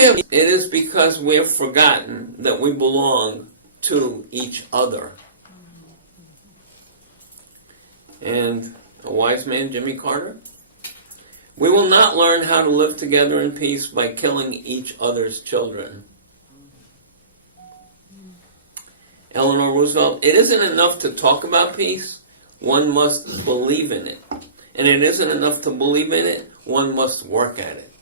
It is because we have forgotten that we belong to each other. And a wise man, Jimmy Carter, we will not learn how to live together in peace by killing each other's children. Eleanor Roosevelt, it isn't enough to talk about peace, one must believe in it. And it isn't enough to believe in it, one must work at it.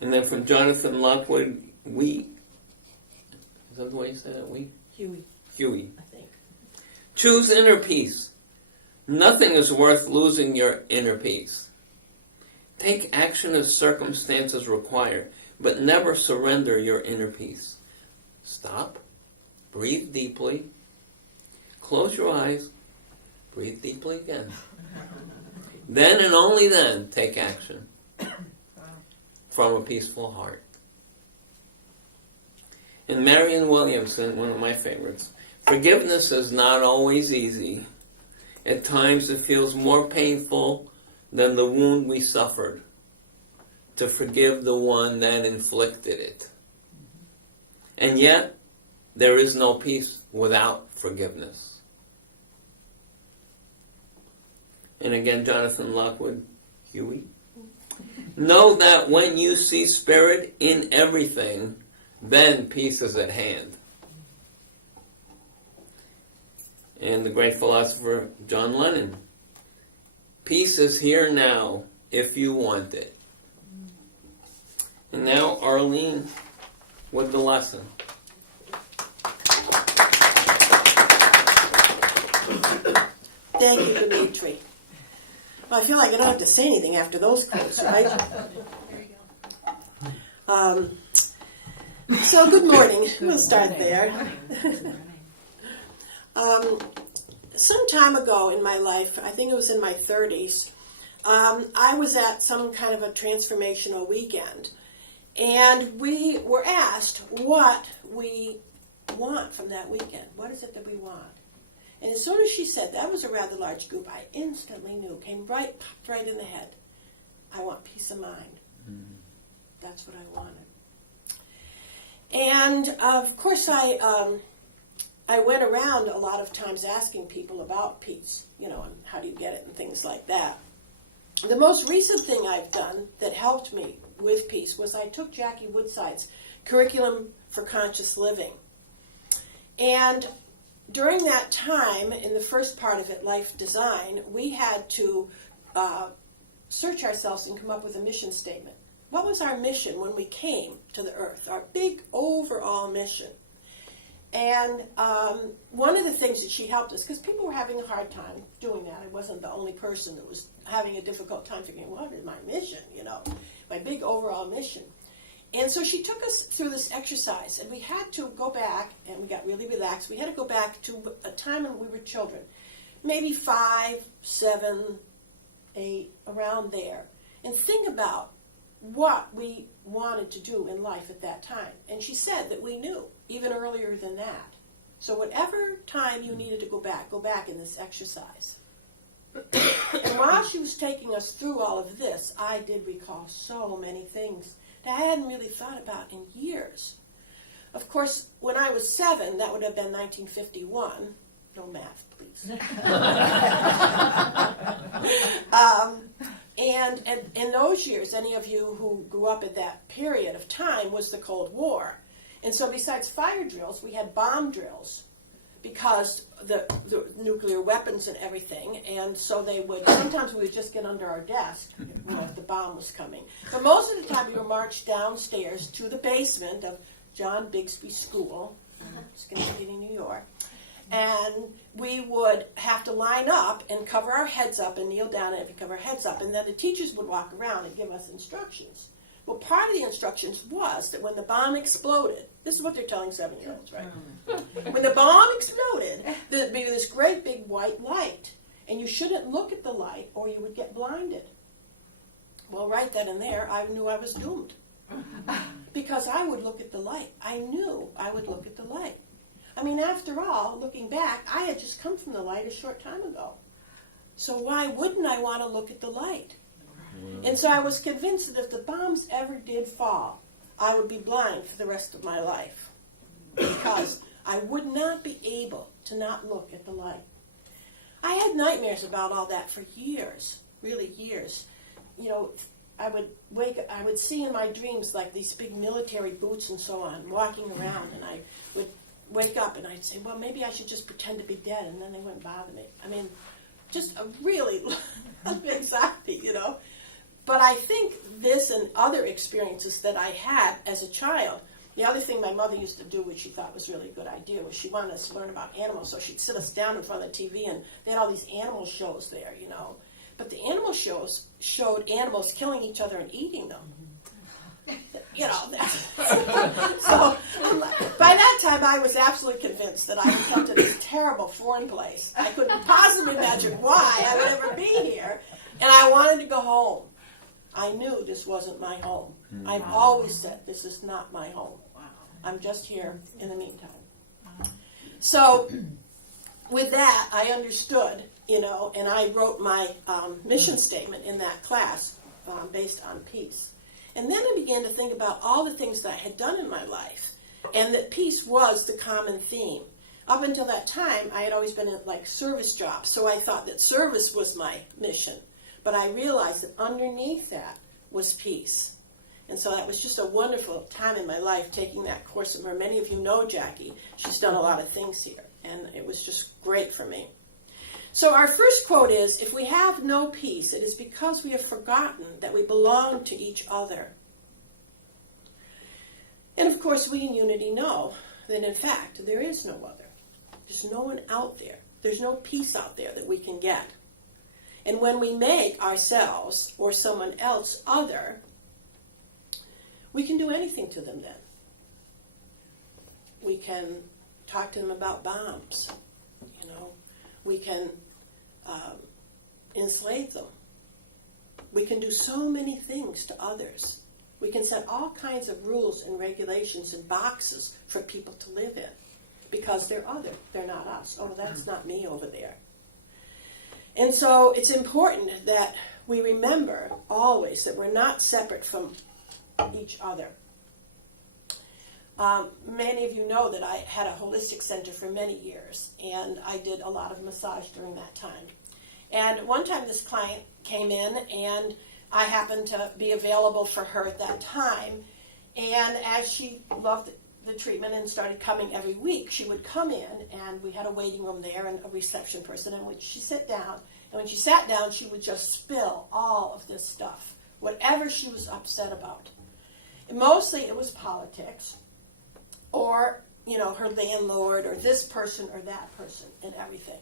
And then from Jonathan Lockwood, is that the way you say it? Huey. I think. Choose inner peace. Nothing is worth losing your inner peace. Take action as circumstances require, but never surrender your inner peace. Stop, breathe deeply, close your eyes, breathe deeply again. Then and only then take action from a peaceful heart. And Marianne Williamson, one of my favorites, forgiveness is not always easy. At times it feels more painful than the wound we suffered to forgive the one that inflicted it. And yet, there is no peace without forgiveness. And again, Jonathan Lockwood, Huey. Know that when you see spirit in everything, then peace is at hand. And the great philosopher John Lennon. Peace is here now if you want it. And now Arlene with the lesson. Thank you, Dimitri. Well, I feel like I don't have to say anything after those quotes, right? So, good morning. We'll start there. Some time ago in my life, I think it was in my 30s, I was at some kind of a transformational weekend. And we were asked what we want from that weekend. What is it that we want? And as soon as she said that was a rather large group, I instantly knew, popped right in the head. I want peace of mind. Mm-hmm. That's what I wanted. And of course, I went around a lot of times asking people about peace, and how do you get it and things like that. The most recent thing I've done that helped me with peace was I took Jackie Woodside's Curriculum for Conscious Living. And during that time, in the first part of it, Life Design, we had to search ourselves and come up with a mission statement. What was our mission when we came to the earth? Our big overall mission. And one of the things that she helped us, because people were having a hard time doing that. I wasn't the only person that was having a difficult time figuring, what is my mission, my big overall mission. And so she took us through this exercise, and we had to go back, and we got really relaxed. We had to go back to a time when we were children, maybe 5, 7, 8, around there, and think about what we wanted to do in life at that time. And she said that we knew, even earlier than that. So whatever time you needed to go back in this exercise. And while she was taking us through all of this, I did recall so many things that I hadn't really thought about in years. Of course, when I was 7, that would have been 1951. No math, please. And in those years, any of you who grew up at that period of time, was the Cold War. And so besides fire drills, we had bomb drills because the nuclear weapons and everything. And so sometimes we would just get under our desk if the bomb was coming. But most of the time we were marched downstairs to the basement of John Bigsby School, Schenectady, New York. And we would have to line up and cover our heads up and kneel down and cover our heads up. And then the teachers would walk around and give us instructions. Well, part of the instructions was that when the bomb exploded, this is what they're telling 7-year-olds, right? When the bomb exploded, there'd be this great big white light. And you shouldn't look at the light or you would get blinded. Well, right then and there, I knew I was doomed. Because I would look at the light. I knew I would look at the light. I mean, after all, looking back, I had just come from the light a short time ago. So why wouldn't I want to look at the light? And so I was convinced that if the bombs ever did fall, I would be blind for the rest of my life, because I would not be able to not look at the light. I had nightmares about all that for years, really years. You know, I would see in my dreams like these big military boots and so on walking around, and I would wake up and I'd say, well, maybe I should just pretend to be dead, and then they wouldn't bother me. I mean, just a really anxiety, you know. But I think this and other experiences that I had as a child, the other thing my mother used to do, which she thought was a really good idea, was she wanted us to learn about animals, so she'd sit us down in front of the TV, and they had all these animal shows there, you know. But the animal shows showed animals killing each other and eating them. You know, so by that time I was absolutely convinced that I had come to this terrible foreign place. I couldn't possibly imagine why I would ever be here, and I wanted to go home. I knew this wasn't my home. I've always said, this is not my home. I'm just here in the meantime. So with that, I understood, you know, and I wrote my mission statement in that class based on peace. And then I began to think about all the things that I had done in my life, and that peace was the common theme. Up until that time, I had always been in like service jobs, so I thought that service was my mission. But I realized that underneath that was peace. And so that was just a wonderful time in my life taking that course from her. Many of you know Jackie. She's done a lot of things here, and it was just great for me. So our first quote is, if we have no peace, it is because we have forgotten that we belong to each other. And of course, we in Unity know that in fact, there is no other. There's no one out there. There's no peace out there that we can get. And when we make ourselves or someone else other, we can do anything to them then. We can talk to them about bombs, you know. We can enslave them. We can do so many things to others. We can set all kinds of rules and regulations and boxes for people to live in because they're other. They're not us. Oh, that's not me over there. And so it's important that we remember always that we're not separate from each other. Many of you know that I had a holistic center for many years, and I did a lot of massage during that time. And one time this client came in, and I happened to be available for her at that time. And as she loved the treatment and started coming every week, she would come in, and we had a waiting room there and a reception person, and she'd sit down. And when she sat down, she would just spill all of this stuff, whatever she was upset about. And mostly it was politics, or, you know, her landlord, or this person or that person, and everything.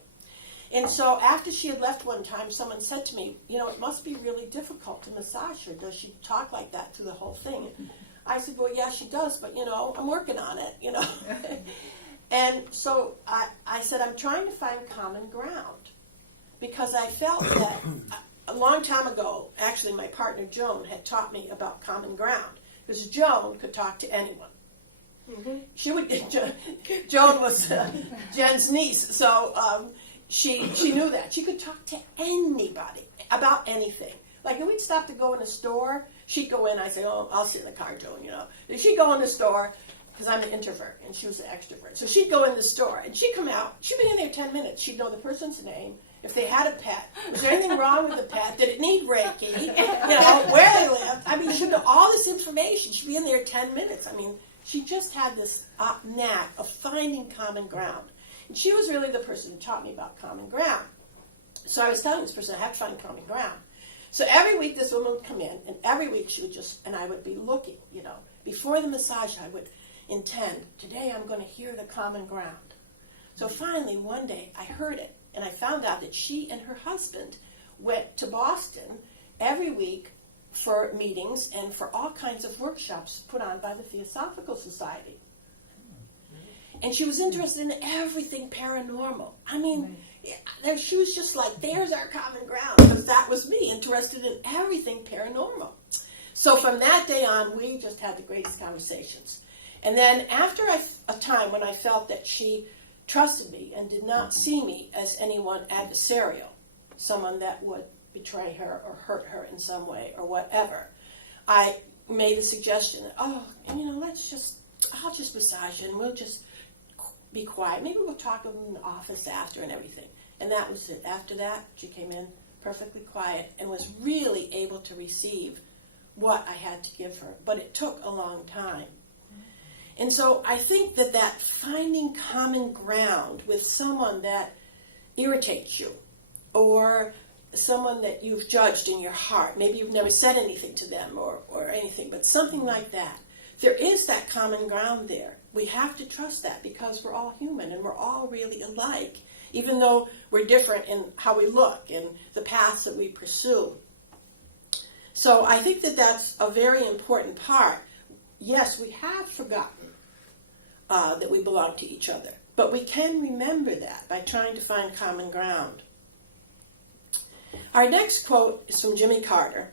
And so after she had left one time, someone said to me, you know, it must be really difficult to massage her. Does she talk like that through the whole thing? I said, well, yeah, she does, but, you know, I'm working on it, you know. And so I said, I'm trying to find common ground, because I felt that a long time ago, actually my partner Joan had taught me about common ground, because Joan could talk to anyone. Mm-hmm. She would. Joan was Jen's niece, so she knew that she could talk to anybody about anything. Like when we'd stop to go in a store, she'd go in. I say, "Oh, I'll sit in the car, Joan." You know, and she'd go in the store because I'm an introvert and she was an extrovert. So she'd go in the store and she'd come out. She'd be in there 10 minutes. She'd know the person's name. If they had a pet, was there anything wrong with the pet? Did it need Reiki? You know, where they lived. I mean, she'd know all this information. She'd be in there 10 minutes. I mean, she just had this knack of finding common ground. And she was really the person who taught me about common ground. So I was telling this person, I have to find common ground. So every week this woman would come in, and every week she would just, and I would be looking, you know. Before the massage, I would intend, today I'm going to hear the common ground. So finally, one day, I heard it. And I found out that she and her husband went to Boston every week for meetings and for all kinds of workshops put on by the Theosophical Society. And she was interested in everything paranormal. I mean, she was just like, there's our common ground, because that was me, interested in everything paranormal. So from that day on, we just had the greatest conversations. And then after a time when I felt that she trusted me and did not see me as anyone adversarial, someone that would betray her or hurt her in some way or whatever, I made a suggestion that, I'll just massage it and we'll just be quiet. Maybe we'll talk in the office after and everything. And that was it. After that, she came in perfectly quiet and was really able to receive what I had to give her. But it took a long time. And so I think that finding common ground with someone that irritates you or someone that you've judged in your heart, maybe you've never said anything to them or anything, but something like that. There is that common ground there. We have to trust that because we're all human and we're all really alike, even though we're different in how we look and the paths that we pursue. So I think that's a very important part. Yes, we have forgotten that we belong to each other, but we can remember that by trying to find common ground. Our next quote is from Jimmy Carter.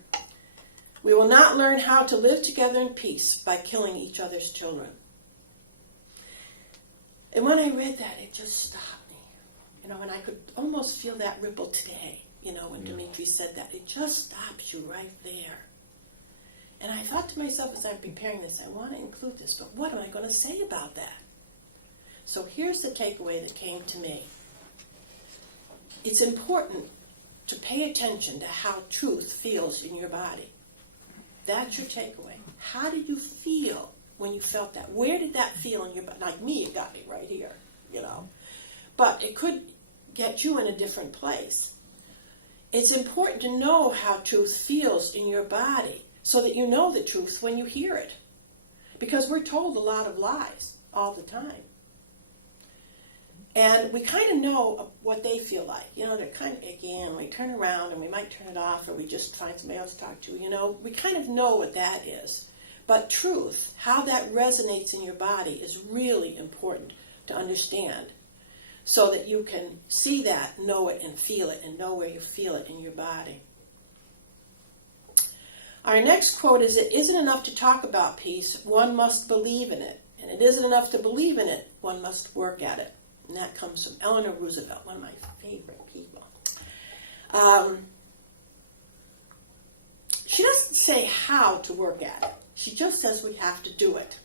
We will not learn how to live together in peace by killing each other's children. And when I read that, it just stopped me. And I could almost feel that ripple today, when Dimitri said that. It just stops you right there. And I thought to myself as I'm preparing this, I want to include this, but what am I going to say about that? So here's the takeaway that came to me. It's important to pay attention to how truth feels in your body. That's your takeaway. How did you feel when you felt that? Where did that feel in your body? Like me, it got me right here, But it could get you in a different place. It's important to know how truth feels in your body so that you know the truth when you hear it. Because we're told a lot of lies all the time. And we kind of know what they feel like. They're kind of icky, and we turn around and we might turn it off or we just find somebody else to talk to. We kind of know what that is. But truth, how that resonates in your body is really important to understand so that you can see that, know it, and feel it, and know where you feel it in your body. Our next quote is, it isn't enough to talk about peace, one must believe in it. And it isn't enough to believe in it, one must work at it. And that comes from Eleanor Roosevelt, one of my favorite people. She doesn't say how to work at it. She just says we have to do it.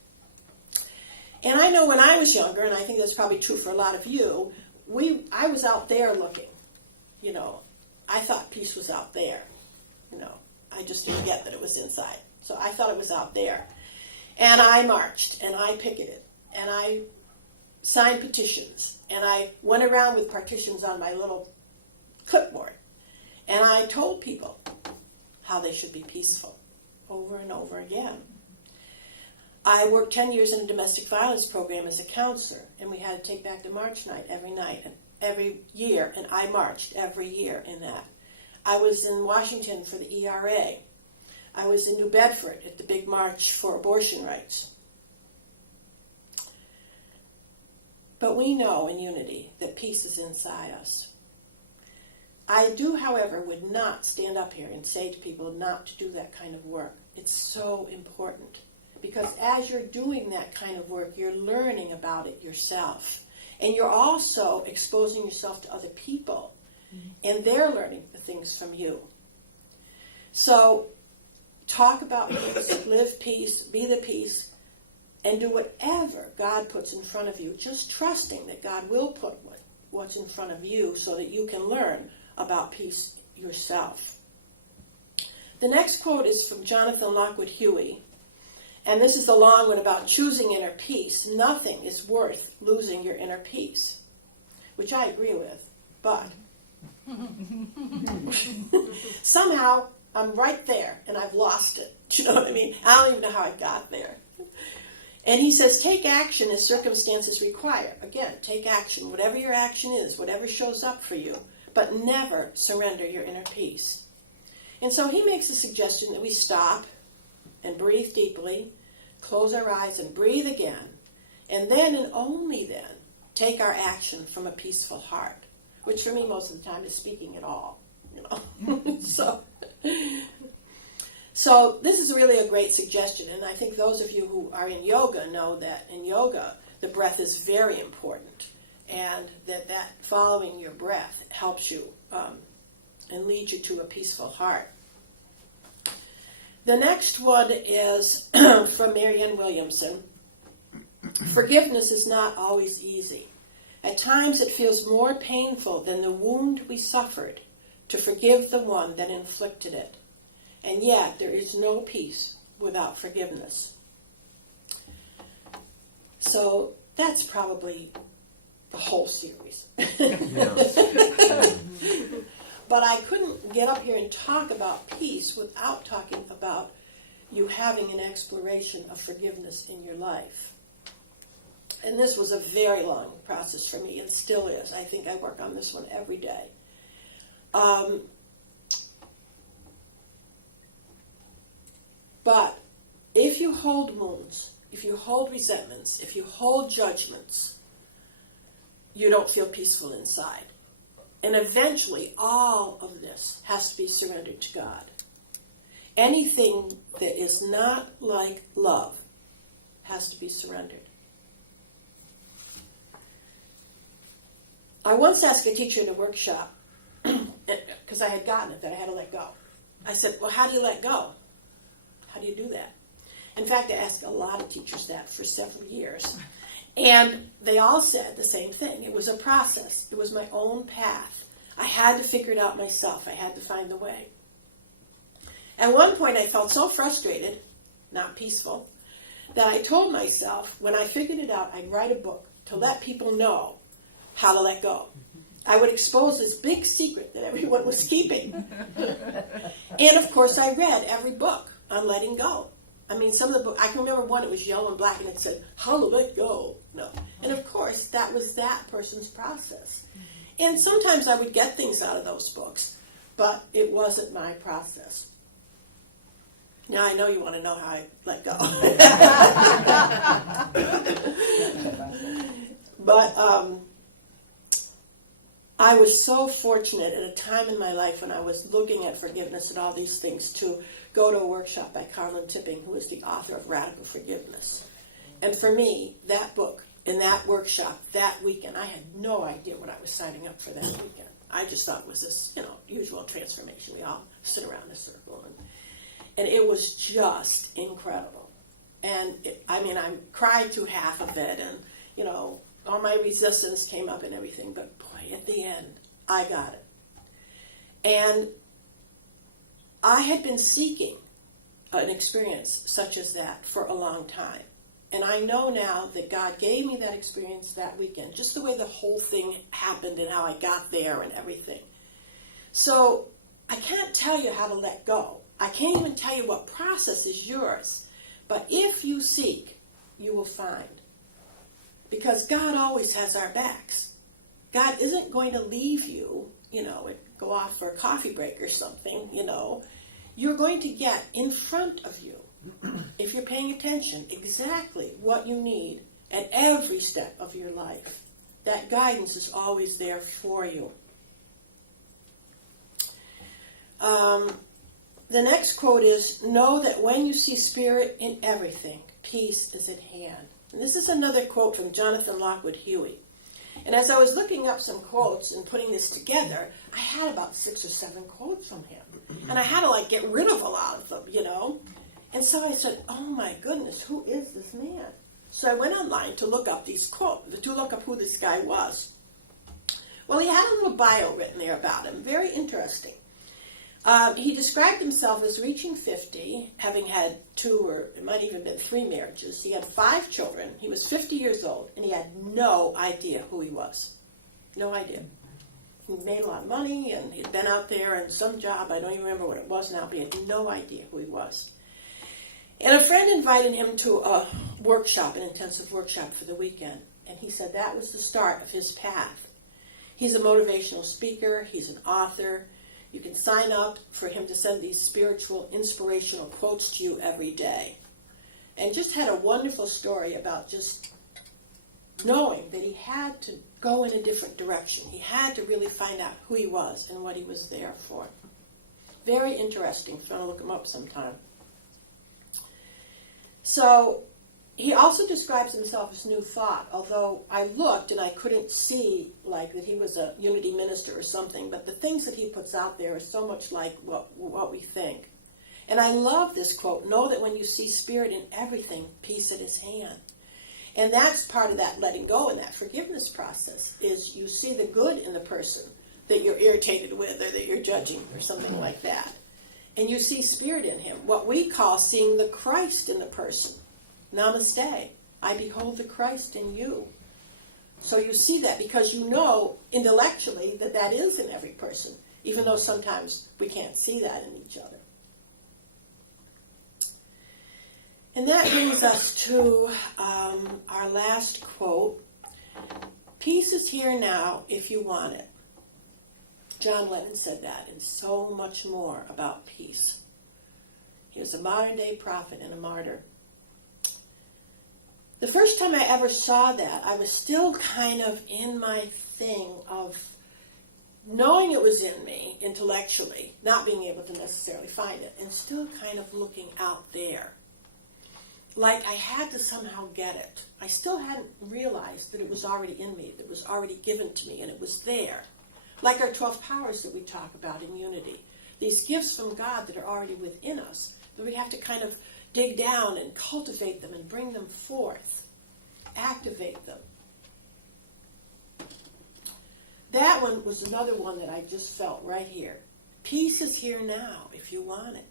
And I know when I was younger, and I think that's probably true for a lot of you, I was out there looking. I thought peace was out there. I just didn't get that it was inside. So I thought it was out there. And I marched, and I picketed, and I signed petitions, and I went around with partitions on my little clipboard, and I told people how they should be peaceful over and over again. I worked 10 years in a domestic violence program as a counselor, and we had to take back to march night every year, and I marched every year in that. I was in Washington for the ERA. I was in New Bedford at the big march for abortion rights. But we know in unity that peace is inside us. I do, however, would not stand up here and say to people not to do that kind of work. It's so important. Because as you're doing that kind of work, you're learning about it yourself. And you're also exposing yourself to other people. And they're learning the things from you. So talk about peace, live peace, be the peace, and do whatever God puts in front of you, just trusting that God will put what's in front of you so that you can learn about peace yourself. The next quote is from Jonathan Lockwood Huey, and this is the long one about choosing inner peace. Nothing is worth losing your inner peace, which I agree with, but somehow I'm right there and I've lost it. Do you know what I mean? I don't even know how I got there. And he says, take action as circumstances require. Again, take action, whatever your action is, whatever shows up for you, but never surrender your inner peace. And so he makes a suggestion that we stop and breathe deeply, close our eyes and breathe again, and then and only then take our action from a peaceful heart, which for me most of the time is speaking at all. So this is really a great suggestion, and I think those of you who are in yoga know that in yoga the breath is very important, and that following your breath helps you and lead you to a peaceful heart. The next one is from Marianne Williamson. Forgiveness is not always easy. At times it feels more painful than the wound we suffered to forgive the one that inflicted it. And yet there is no peace without forgiveness. So that's probably the whole series. But I couldn't get up here and talk about peace without talking about you having an exploration of forgiveness in your life. And this was a very long process for me, and still is. I think I work on this one every day. But if you hold wounds, if you hold resentments, if you hold judgments, you don't feel peaceful inside. And eventually, all of this has to be surrendered to God. Anything that is not like love has to be surrendered. I once asked a teacher in a workshop, because I had gotten it, that I had to let go. I said, well, how do you let go? How do you do that? In fact, I asked a lot of teachers that for several years. And they all said the same thing. It was a process. It was my own path. I had to figure it out myself. I had to find the way. At one point, I felt so frustrated, not peaceful, that I told myself, when I figured it out, I'd write a book to let people know how to let go. I would expose this big secret that everyone was keeping. And, of course, I read every book on letting go. I mean, some of the books, I can remember one, it was yellow and black, and it said, how to let go. No. And, of course, that was that person's process. And sometimes I would get things out of those books, but it wasn't my process. Now, I know you want to know how I let go. But I was so fortunate at a time in my life when I was looking at forgiveness and all these things to go to a workshop by Carlin Tipping, who is the author of Radical Forgiveness. And for me, that book, in that workshop, that weekend, I had no idea what I was signing up for that weekend. I just thought it was this, usual transformation. We all sit around in a circle. And it was just incredible. And, I cried through half of it, and, all my resistance came up and everything. But, boy, at the end, I got it. And I had been seeking an experience such as that for a long time. And I know now that God gave me that experience that weekend, just the way the whole thing happened and how I got there and everything. So I can't tell you how to let go. I can't even tell you what process is yours. But if you seek, you will find. Because God always has our backs. God isn't going to leave you, go off for a coffee break or something, You're going to get in front of you, if you're paying attention, exactly what you need at every step of your life. That guidance is always there for you. The next quote is, know that when you see spirit in everything, peace is at hand. And this is another quote from Jonathan Lockwood Huey. And as I was looking up some quotes and putting this together, I had about 6 or 7 quotes from him. And I had to get rid of a lot of them, And so I said, oh my goodness, who is this man? So I went online to look up these quotes, to look up who this guy was. Well, he had a little bio written there about him, very interesting. He described himself as reaching 50, having had 2 or it might even been 3 marriages. He had 5 children. He was 50 years old, and he had no idea who he was. No idea. He made a lot of money, and he'd been out there in some job. I don't even remember what it was now, but he had no idea who he was. And a friend invited him to a workshop, an intensive workshop for the weekend. And he said that was the start of his path. He's a motivational speaker. He's an author. You can sign up for him to send these spiritual, inspirational quotes to you every day. And just had a wonderful story about just knowing that he had to go in a different direction. He had to really find out who he was and what he was there for. Very interesting. If you want to look him up sometime. So He also describes himself as New Thought, although I looked and I couldn't see like that he was a unity minister or something, but the things that he puts out there are so much like what we think. And I love this quote, know that when you see Spirit in everything, peace at his hand. And that's part of that letting go and that forgiveness process, is you see the good in the person that you're irritated with or that you're judging or something like that. And you see Spirit in him, what we call seeing the Christ in the person. Namaste. I behold the Christ in you. So you see that because you know intellectually that that is in every person, even though sometimes we can't see that in each other. And that brings us to our last quote. Peace is here now if you want it. John Lennon said that, and so much more about peace. He was a modern day prophet and a martyr. The first time I ever saw that, I was still kind of in my thing of knowing it was in me intellectually, not being able to necessarily find it, and still kind of looking out there. Like I had to somehow get it. I still hadn't realized that it was already in me, that it was already given to me, and it was there. Like our 12 powers that we talk about in unity. These gifts from God that are already within us, that we have to kind of dig down and cultivate them and bring them forth. Activate them. That one was another one that I just felt right here. Peace is here now if you want it.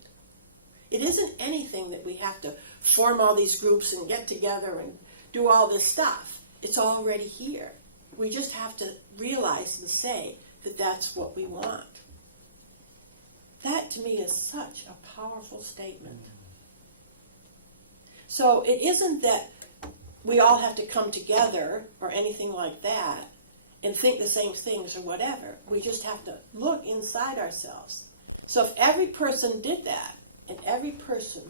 It isn't anything that we have to form all these groups and get together and do all this stuff. It's already here. We just have to realize and say that that's what we want. That to me is such a powerful statement. So it isn't that we all have to come together or anything like that and think the same things or whatever. We just have to look inside ourselves. So if every person did that, and every person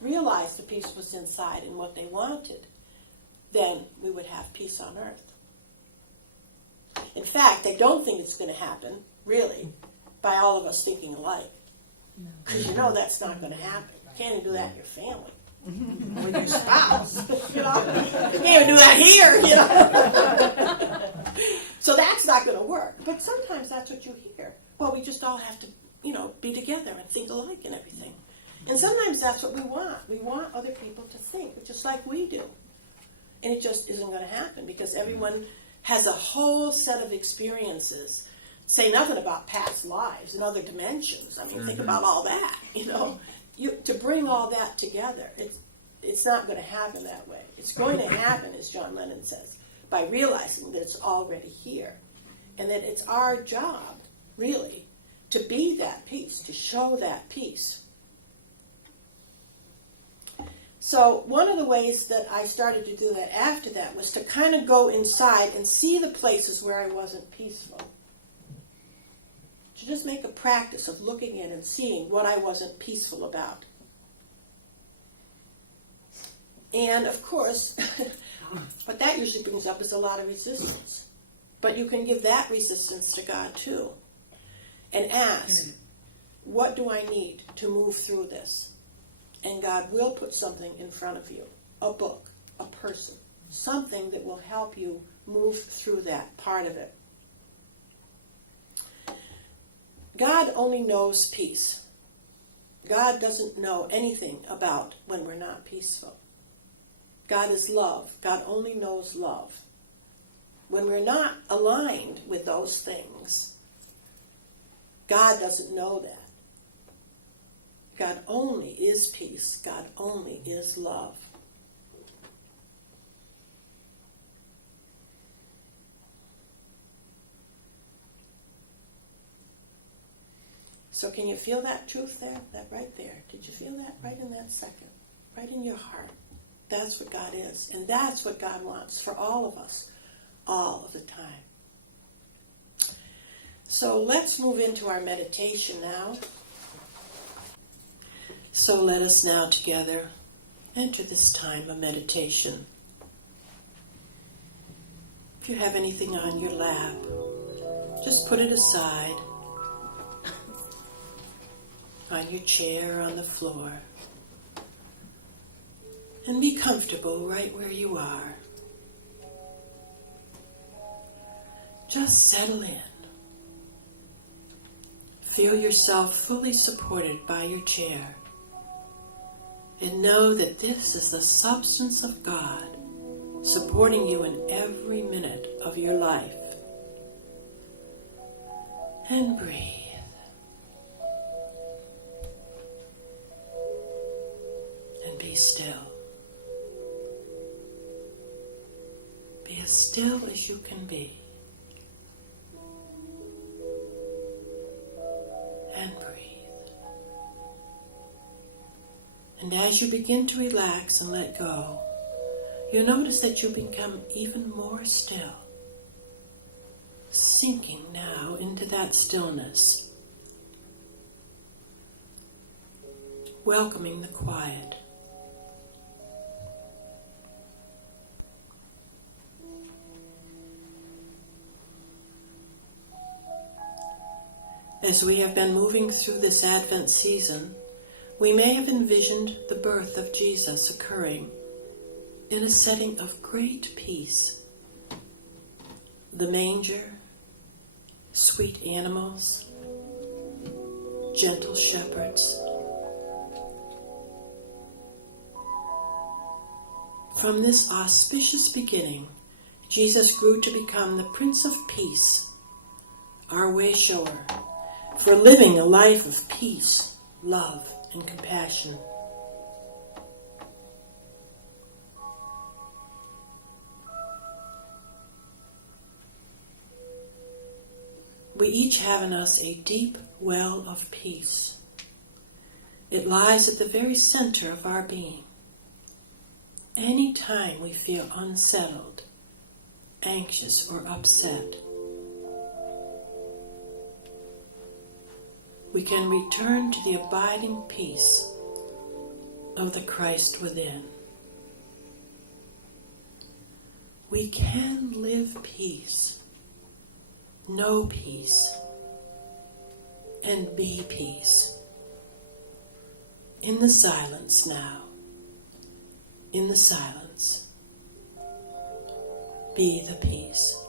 realized the peace was inside and what they wanted, then we would have peace on earth. In fact, I don't think it's going to happen, really, by all of us thinking alike. Because you know that's not going to happen. You can't even do that in your family. With your spouse. You can't even do that here, So that's not going to work. But sometimes that's what you hear. Well, we just all have to, be together and think alike and everything. And sometimes that's what we want. We want other people to think just like we do. And it just isn't going to happen because everyone has a whole set of experiences. Say nothing about past lives and other dimensions. I mean, think about all that, to bring all that together, it's not going to happen that way. It's going to happen, as John Lennon says, by realizing that it's already here. And that it's our job, really, to be that peace, to show that peace. So one of the ways that I started to do that after that was to kind of go inside and see the places where I wasn't peaceful. To just make a practice of looking in and seeing what I wasn't peaceful about. And of course, what that usually brings up is a lot of resistance. But you can give that resistance to God too. And ask, what do I need to move through this? And God will put something in front of you. A book, a person, something that will help you move through that part of it. God only knows peace. God doesn't know anything about when we're not peaceful. God is love. God only knows love. When we're not aligned with those things, God doesn't know that. God only is peace. God only is love. So can you feel that truth there? That right there. Did you feel that right in that second? Right in your heart. That's what God is. And that's what God wants for all of us, all of the time. So let's move into our meditation now. So let us now together enter this time of meditation. If you have anything on your lap, just put it aside. On your chair or on the floor. And be comfortable right where you are. Just settle in. Feel yourself fully supported by your chair. And know that this is the substance of God supporting you in every minute of your life. And breathe. And be still. Be as still as you can be. And breathe. And as you begin to relax and let go, you'll notice that you become even more still, sinking now into that stillness, welcoming the quiet. As we have been moving through this Advent season, we may have envisioned the birth of Jesus occurring in a setting of great peace. The manger, sweet animals, gentle shepherds. From this auspicious beginning, Jesus grew to become the Prince of Peace, our way shower, for living a life of peace, love, and compassion. We each have in us a deep well of peace. It lies at the very center of our being. Any time we feel unsettled, anxious, or upset, we can return to the abiding peace of the Christ within. We can live peace, know peace, and be peace. In the silence now, in the silence, be the peace.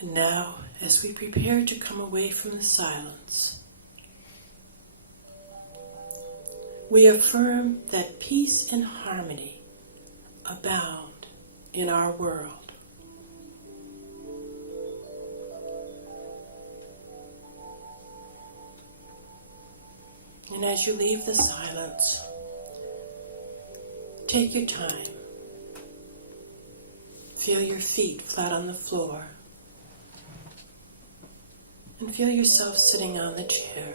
And now, as we prepare to come away from the silence, we affirm that peace and harmony abound in our world. And as you leave the silence, take your time. Feel your feet flat on the floor. And feel yourself sitting on the chair.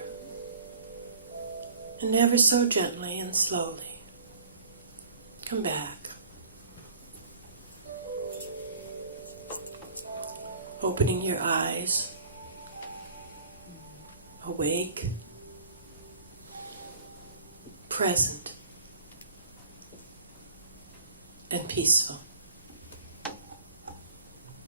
And ever so gently and slowly, come back. Opening your eyes, awake, present, and peaceful.